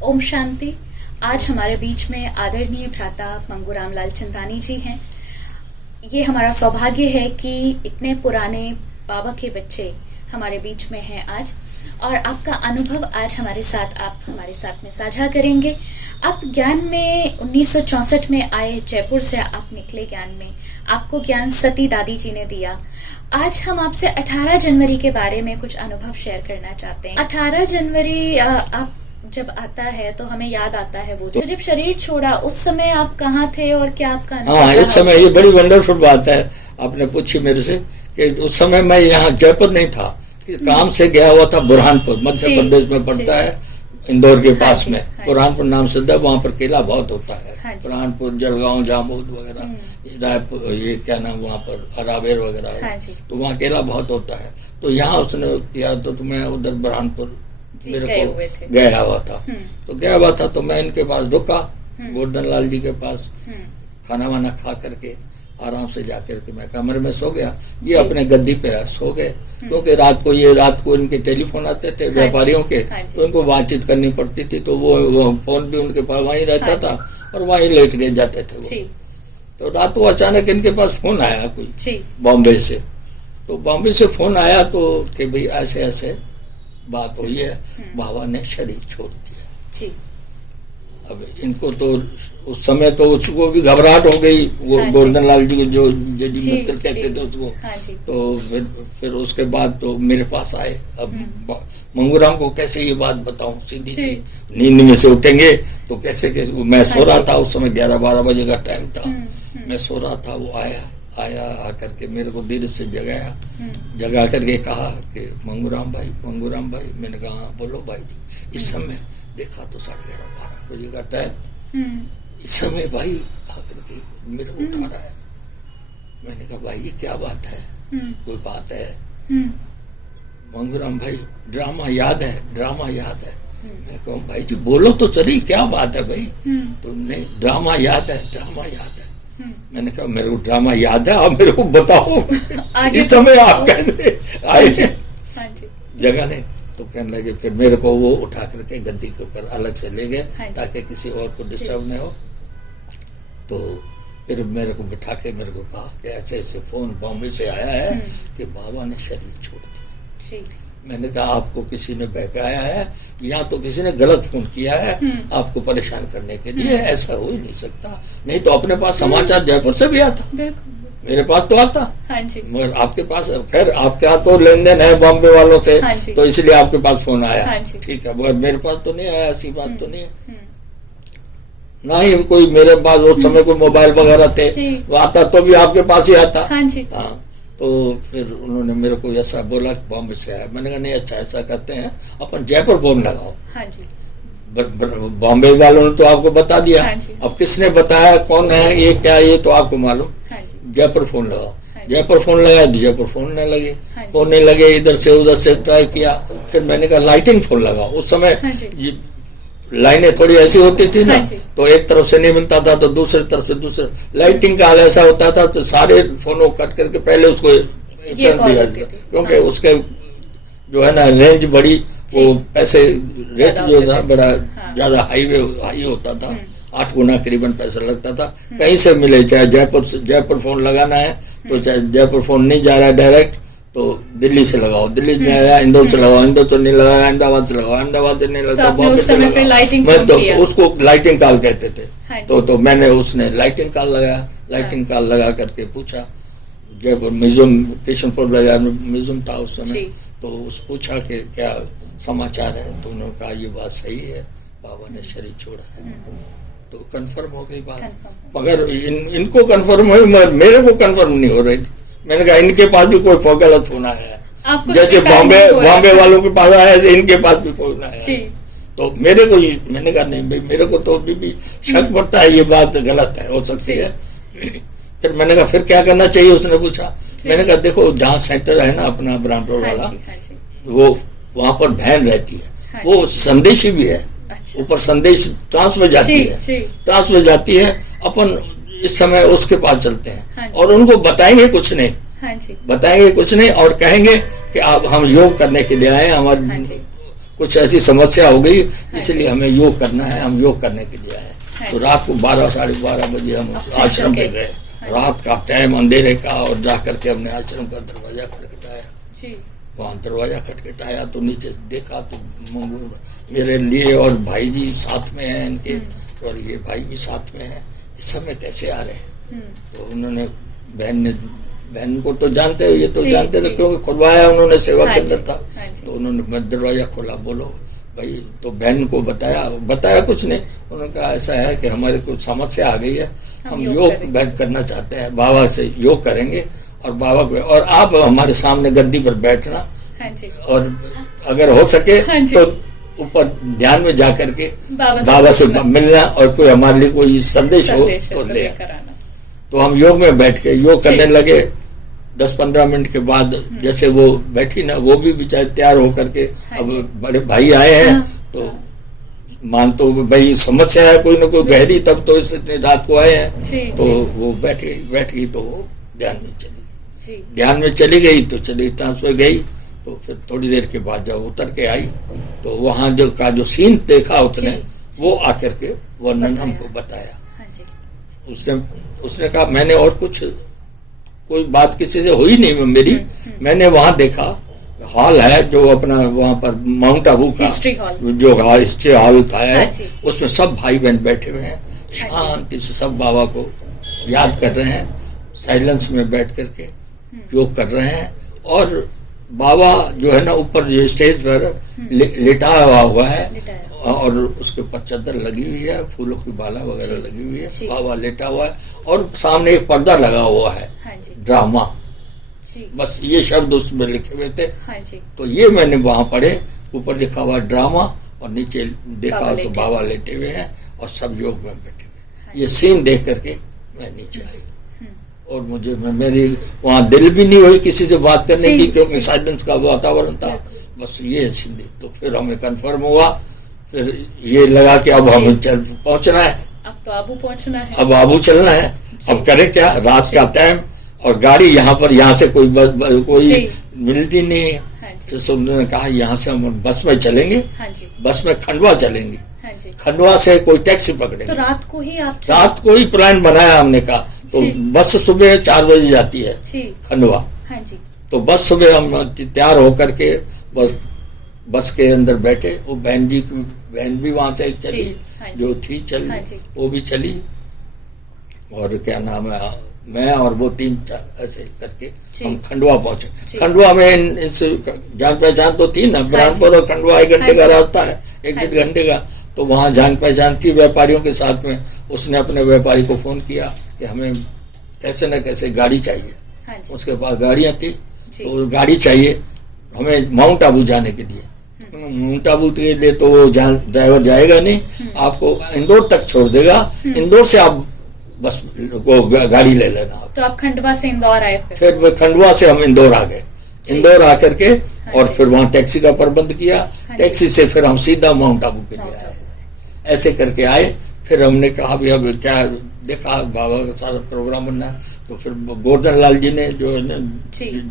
ओम शांति। आज हमारे बीच में आदरणीय भ्राता मंगूराम लाल चंदानी जी हैं। ये हमारा सौभाग्य है कि इतने पुराने बाबा के बच्चे हमारे बीच में हैं आज, और आपका अनुभव आज आप हमारे साथ में साझा करेंगे। आप ज्ञान में 1964 में आए, जयपुर से आप निकले ज्ञान में, आपको ज्ञान सती दादी जी ने दिया। आज हम आपसे 18 जनवरी के बारे में कुछ अनुभव शेयर करना चाहते हैं। 18 जनवरी आप जब आता है तो हमें याद आता है वो तो जब शरीर छोड़ा, उस समय आप कहाँ थे और क्या आपका अनुभव? हाँ, इस समय ये बड़ी वंडरफुल बात है, आपने पूछी मेरे से कि उस समय मैं यहाँ जयपुर नहीं था, काम से गया हुआ था बुरहानपुर, मध्य प्रदेश में पड़ता है, इंदौर के पास में। बुरहानपुर नाम से था, वहाँ पर केला बहुत होता है। बुरहानपुर, जलगांव, जामोद वगैरह, रायपुर, ये क्या नाम वहाँ पर रावेर वगैरह, तो वहाँ केला बहुत होता है। तो यहाँ उसने किया तो मैं उधर बुरहानपुर मेरे को गया हुआ था, तो गया हुआ था तो मैं इनके पास रुका, गोवर्धन लाल जी के पास, खाना वाना खा करके आराम से जाकर के मैं कमरे में सो गया। ये अपने गद्दी पे सो गए, क्योंकि रात को इनके टेलीफोन आते थे व्यापारियों के, तो उनको बातचीत करनी पड़ती थी, तो वो फोन भी उनके पास वहीं रहता था और वहीं लेट गए जाते थे वो। तो रात को अचानक इनके पास फोन आया कोई बॉम्बे से, तो बॉम्बे से फोन आया तो कि भाई ऐसे ऐसे बात हुई है, बाबा ने शरीर छोड़ दिया। अब इनको तो उस समय तो उसको भी घबराहट हो गई, वो गोवर्धन लाल जी को जो मित्र कहते थे उसको। तो फिर उसके बाद तो मेरे पास आए। अब मंगूराम को कैसे ये बात बताऊं, सीधी सी नींद में से उठेंगे तो कैसे मैं सो रहा था उस समय, 11-12 बजे का टाइम था, मैं सो रहा था। वो आया आकर के मेरे को धीरे से जगा करके कहा कि मंगूराम भाई। मैंने कहा बोलो भाई जी। इस समय देखा तो 11:30-12 बजे का टाइम, इस समय भाई आकर के मेरे को उठा रहा है। मैंने कहा भाई ये क्या बात है, कोई बात है? मंगूराम भाई ड्रामा याद है। मैं कहूँ भाई जी बोलो तो चली, क्या बात है भाई? तो नहीं, ड्रामा याद है। मैंने कहा मेरे को ड्रामा याद है, आप मेरे को बताओ इस समय आप कैसे आए जगह ने? तो कहने लगे, फिर मेरे को वो उठा करके गद्दी के ऊपर अलग से ले गए ताकि किसी और को डिस्टर्ब नहीं हो। तो फिर मेरे को बिठा के मेरे को कहा कि ऐसे ऐसे फोन बॉम्बे से आया है कि बाबा ने शरीर छोड़ दिया। मैंने कहा आपको किसी ने बहकाया है या तो किसी ने गलत फोन किया है आपको परेशान करने के लिए, ऐसा हो ही नहीं सकता। नहीं तो अपने पास समाचार जयपुर से भी आता, मेरे पास तो आता, मगर आपके पास, खैर आपके यहाँ तो लेन देन है बॉम्बे वालों से, तो इसलिए आपके पास फोन आया, ठीक है, मगर मेरे पास तो नहीं आया, ऐसी बात तो नहीं है। ना ही कोई मेरे पास उस समय कोई मोबाइल वगैरह थे, वो आता तो भी आपके पास ही आता। हाँ, तो फिर उन्होंने मेरे को ऐसा बोला कि बॉम्बे से आया। मैंने कहा नहीं, अच्छा ऐसा करते हैं अपन जयपुर फोन लगाओ। बॉम्बे वालों ने तो आपको बता दिया, अब किसने बताया, कौन है, ये क्या, ये तो आपको मालूम। जयपुर फोन लगाओ। जयपुर फोन लगाया, जयपुर फोन नहीं लगे, फोन नहीं लगे, इधर से उधर से ट्राई किया। फिर मैंने कहा लाइटिंग फोन लगाओ। उस समय लाइनें थोड़ी ऐसी होती थी ना, तो एक तरफ से नहीं मिलता था तो दूसरी तरफ से दूसरे, लाइटिंग का हाल ऐसा होता था तो सारे फोनों कट करके पहले उसको दिया, क्योंकि उसके जो है ना रेंज बड़ी, वो पैसे रेट जो था बड़ा ज्यादा हाई होता था, 8 गुना करीबन पैसा लगता था। कहीं से मिले, चाहे जयपुर फोन लगाना है तो चाहे जयपुर फोन नहीं जा रहा है डायरेक्ट तो दिल्ली से लगाओ, दिल्ली से आया इंदौर से लगाओ, इंदौर से नहीं लगाया अहमदाबाद से लगाओ, अहमदाबाद से नहीं लगता बॉम्बे से लगाओ। मैं तो उसको लाइटिंग कॉल कहते थे। तो मैंने उसने लाइटिंग कॉल लगाया, लाइटिंग कॉल लगा करके पूछा, जयपुर म्यूजियम, किशनपुर बाजार में म्यूजियम था उस समय, तो उस पूछा कि क्या समाचार है, तो उन्होंने कहा ये बात सही है, बाबा ने शरीर छोड़ा है। तो कंफर्म हो गई बात, मगर इनको कंफर्म हुई, मगर मेरे को कंफर्म नहीं हो रही थी। मैंने कहा इनके पास भी कोई गलत होना है, जैसे बॉम्बे वालों के पास आया ऐसे इनके पास भी कोई ना है। तो मेरे को, मैंने कहा नहीं भाई, मेरे को तो अभी भी शक पड़ता है ये बात गलत है, हो सकती है। फिर मैंने कहा फिर क्या करना चाहिए, उसने पूछा। मैंने कहा देखो जहाँ सेंटर है ना अपना ब्रांडोर वाला, वो वहां पर वैन रहती है, वो संदेशी भी है, ऊपर संदेश ट्रांसफर जाती है, अपन इस समय उसके पास चलते हैं और उनको बताएंगे कुछ नहीं, और कहेंगे कि आप हम योग करने के लिए आए, हमारे कुछ ऐसी समस्या हो गई, इसलिए हमें योग करना है, हम योग करने के लिए आए। तो रात को 12 साढ़े 12 बजे हम आश्रम पे गए, रात का टाइम अंधेरे का, और जा करके हमने आश्रम का दरवाजा खटखटाया। वहाँ दरवाजा खटखटाया तो नीचे देखा तो मेरे लिए और भाई जी साथ में हैं इनके, और ये भाई भी साथ में हैं, इस समय कैसे आ रहे हैं। तो उन्होंने बहन को तो जानते हो, ये तो जानते थे क्योंकि खुलवाया उन्होंने, सेवा के अंदर था। तो उन्होंने दरवाजा खोला, बोलो भाई। तो बहन को बताया कुछ नहीं, उन्होंने कहा ऐसा है कि हमारे कुछ समस्या आ गई है, हम योग करना चाहते हैं, बाबा से योग करेंगे, और बाबा को, और आप हमारे सामने गद्दी पर बैठना, और अगर हो सके तो ऊपर ध्यान में जा करके बाबा से मिलना, और कोई हमारे लिए कोई संदेश हो तो ले। तो हम योग में बैठ के योग करने लगे। 10-15 मिनट के बाद जैसे वो बैठी ना, वो भी बेचारे तैयार होकर के, अब बड़े भाई आए हैं तो मान तो भाई समस्या है कोई ना कोई गहरी, तब तो इतनी रात को आए हैं। तो वो बैठ गई तो वो ध्यान में चली गई तो चली ट्रांसफर गई। तो फिर थोड़ी देर के बाद जब उतर के आई तो वहाँ जो सीन देखा उसने, वो आकर के वर्णन हमको बताया। उसने कहा मैंने और कोई बात किसी से हुई नहीं मेरी, मैंने वहाँ देखा हॉल है जो अपना वहाँ पर माउंट आबू का जो हिस्ट्री हॉल था है, उसमें सब भाई बहन बैठे हुए हैं, शांति से सब बाबा को याद कर रहे हैं, साइलेंस में बैठ करके योग कर रहे हैं। और बाबा जो है ना ऊपर जो स्टेज पर लेटा हुआ है, और उसके ऊपर चादर लगी हुई है, फूलों की माला वगैरह लगी हुई है, बाबा लेटा हुआ है, और सामने एक पर्दा लगा हुआ है, ड्रामा, बस ये शब्द उसमें लिखे हुए थे। तो ये मैंने वहां पढ़े, ऊपर लिखा हुआ ड्रामा, और नीचे देखा तो बाबा लेटे हुए हैं और सब योग में बैठे हुए। ये सीन देख करके मैं नीचे आई, और मुझे मेरी वहाँ दिल भी नहीं हुई किसी से बात करने की, क्योंकि साइलेंस का वातावरण था, बस ये सीन देख। तो फिर हमें कंफर्म हुआ, फिर ये लगा कि अब हमें पहुंचना है, अब तो आबू पहुंचना है, अब आबू चलना है, अब करें क्या, रात का टाइम, और गाड़ी यहाँ से कोई मिलती नहीं है। फिर उन्होंने कहा यहाँ से हम बस में चलेंगे, बस में खंडवा चलेंगे, खंडवा से कोई टैक्सी पकड़ेंगे। तो रात को ही प्लान बनाया हमने, कहा तो बस सुबह 4 बजे जाती है खंडवा। तो बस सुबह हम तैयार होकर के बस के अंदर बैठे, वो बहन भी वहां से चली, जो थी चली, वो भी चली, और क्या नाम है, मैं और वो 3 ऐसे करके हम खंडवा पहुंचे। खंडवा में जान पहचान तो थी ना, बुरहानपुर और खंडवा 1 घंटे का रास्ता है, 1-1.5 घंटे का। तो वहाँ जान पहचान थी व्यापारियों के साथ में, उसने अपने व्यापारी को फोन किया कि हमें कैसे न कैसे गाड़ी चाहिए, उसके पास गाड़ियाँ थी, तो गाड़ी चाहिए हमें माउंट आबू जाने के लिए। माउंट आबू के लिए तो ड्राइवर जाएगा नहीं, आपको इंदौर तक छोड़ देगा, इंदौर से आप बस वो गाड़ी ले लेना। तो आप खंडवा से इंदौर आए? फिर खंडवा से हम इंदौर आ गए, इंदौर आकर के और फिर वहाँ टैक्सी का प्रबंध किया, टैक्सी से फिर हम सीधा माउंट आबू के लिए आए। ऐसे करके आए, फिर हमने कहा भी अब क्या, देखा बाबा का सारा प्रोग्राम बनना, तो फिर गोवर्धन लाल जी ने जो है ना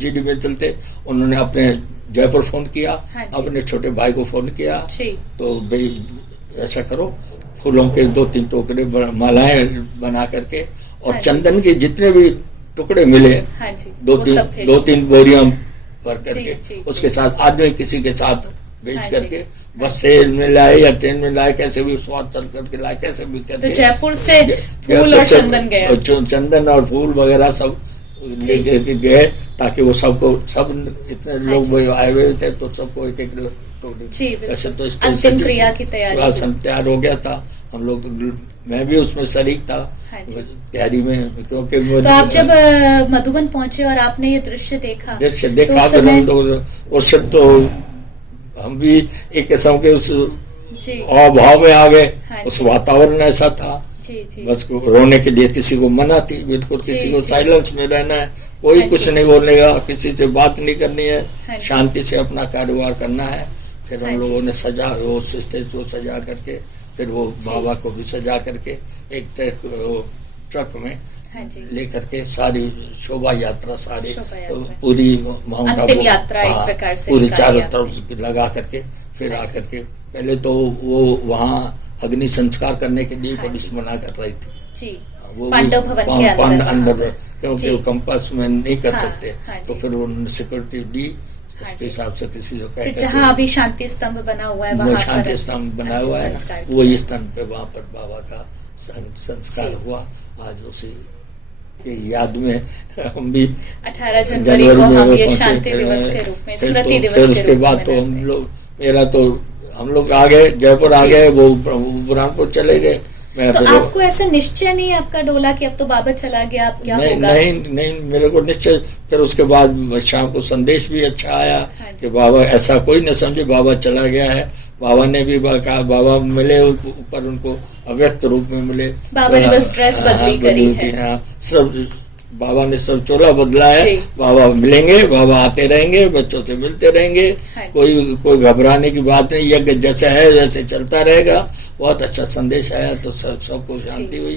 GD में चलते, उन्होंने अपने जयपुर फोन किया, अपने छोटे भाई को फोन किया, तो भाई ऐसा करो, फूलों के 2-3 टोकरे मालाएं बना करके, और चंदन के जितने भी टुकड़े मिले 2-3 बोरियां भर करके, उसके साथ आदमी किसी के साथ भेज करके बस से में लाए या ट्रेन में लाए, कैसे भी स्वाद चल करके लाए, कैसे भी करके। तो जयपुर से फूल और चंदन गया, चंदन और फूल वगैरह सब लेके गए, ताकि वो सबको, सब इतने लोग आए हुए थे तो सबको एक वैसे तो अंतिम क्रिया की तैयार हो गया था हम लोग, मैं भी उसमें शरीक था तैयारी में, क्योंकि तो आप जब मधुबन पहुंचे और आपने ये दृश्य देखा तो हम भी एक किस्म के उस भाव में आ गए, उस वातावरण ऐसा था, बस रोने के लिए किसी को मना थी, बिल्कुल किसी को साइलेंस में रहना है, कोई कुछ नहीं बोलेगा, किसी से बात नहीं करनी है, शांति से अपना कारोबार करना है। फिर हम लोगों ने वो स्टेज को सजा करके, फिर वो बाबा को भी सजा करके एक ट्रक में लेकर के सारी शोभा यात्रा, सारी पूरी माउंट आबू यात्रा एक प्रकार से पूरी चारों तरफ लगा करके फिर आकर के पहले तो वो वहाँ अग्नि संस्कार करने के लिए पुलिस मना कर रही थी जी, वो पांडव भवन के अंदर क्योंकि वो कंपास में नहीं कर हाँ, सकते हाँ तो फिर उन्होंने सिक्योरिटी दी एसपी साहब से किसी को फिर जहाँ अभी शांति स्तंभ बना हुआ है वो शांति स्तंभ बना हुआ है ना, वो स्तंभ पे वहाँ पर बाबा का संस्कार हुआ। आज उसी के याद में हम भी 18 जनवरी को हम ये शांति दिवस के रूप में, स्मृति दिवस के रूप में, उसके बाद तो हम लोग हम लोग आ गए, जयपुर आ गए, वो बुरहानपुर चले गए। तो आपको ऐसा निश्चय नहीं आपका डोला कि अब तो बाबा चला गया, अब क्या होगा? नहीं, मेरे को निश्चय। फिर उसके बाद शाम को संदेश भी अच्छा आया कि बाबा, ऐसा कोई न समझे बाबा चला गया है। बाबा ने भी कहा, बाबा मिले ऊपर, उनको अव्यक्त रूप में मिले। बाबा ने बस ड्रेस बदली करी है। सब बाबा ने सब चोला बदला है। बाबा मिलेंगे, बाबा आते रहेंगे, बच्चों से मिलते रहेंगे, कोई घबराने की बात नहीं, यज्ञ जैसा है वैसे चलता रहेगा। बहुत अच्छा संदेश आया, तो सबको शांति हुई।